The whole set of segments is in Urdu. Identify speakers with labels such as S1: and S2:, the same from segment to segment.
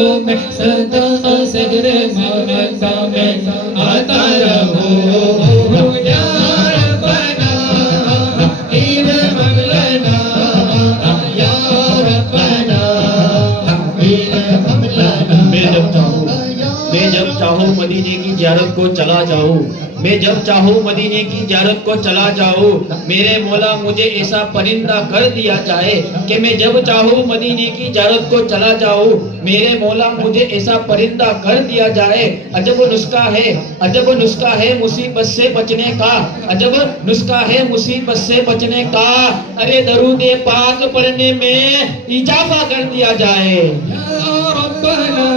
S1: میں میں آتا رہو یا ربنا یا ربنا میں
S2: جب چاہوں، میں جب چاہوں مدینے کی زیارت کو چلا جاؤں میں جب چاہوں مدینے کی زیارت کو چلا جاؤں، میرے مولا مجھے ایسا پرندہ کر دیا جائے کہ میں جب چاہوں مدینے کی زیارت کو چلا جاؤں، میرے مولا مجھے ایسا پرندہ کر دیا جائے۔ عجب نسخہ ہے، عجب نسخہ ہے مصیبت سے بچنے کا۔ عجب نسخہ ہے مصیبت سے بچنے کا۔ ارے درود پاک پڑھنے میں اضافہ کر دیا جائے۔
S1: یا ربنا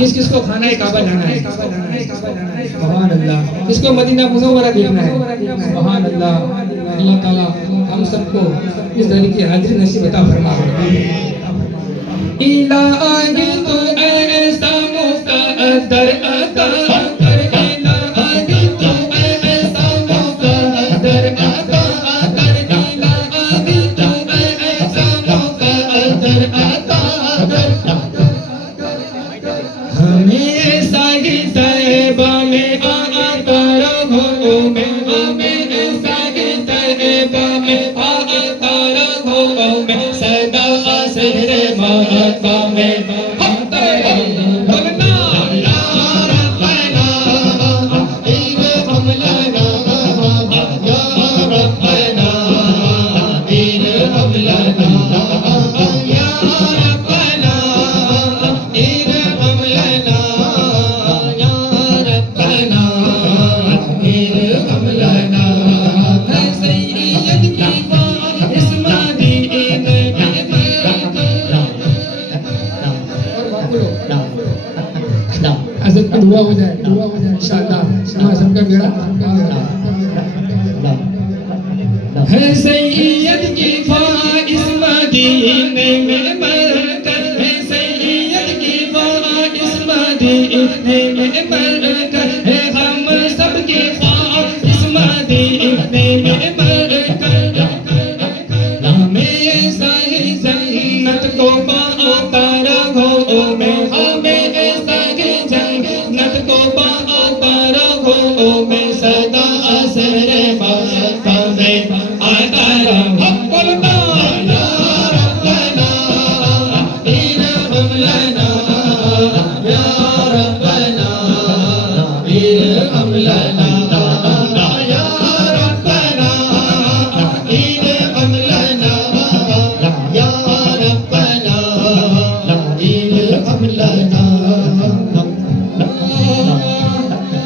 S1: کس کس کو کھانا ہے؟ کعبہ جانا ہے۔ سبحان اللہ۔ کس کو مدینہ منورہ دیکھنا ہے؟ سبحان اللہ۔ اللہ تعالیٰ ہم سب کو اس دن کی حاضری نصیب عطا فرما۔ الہ الہی تو ایسا مقدر عطا۔ Amen. ہے سید کی فائز مدینے میں برکت ہے سید کی فائز مدینے میں برکت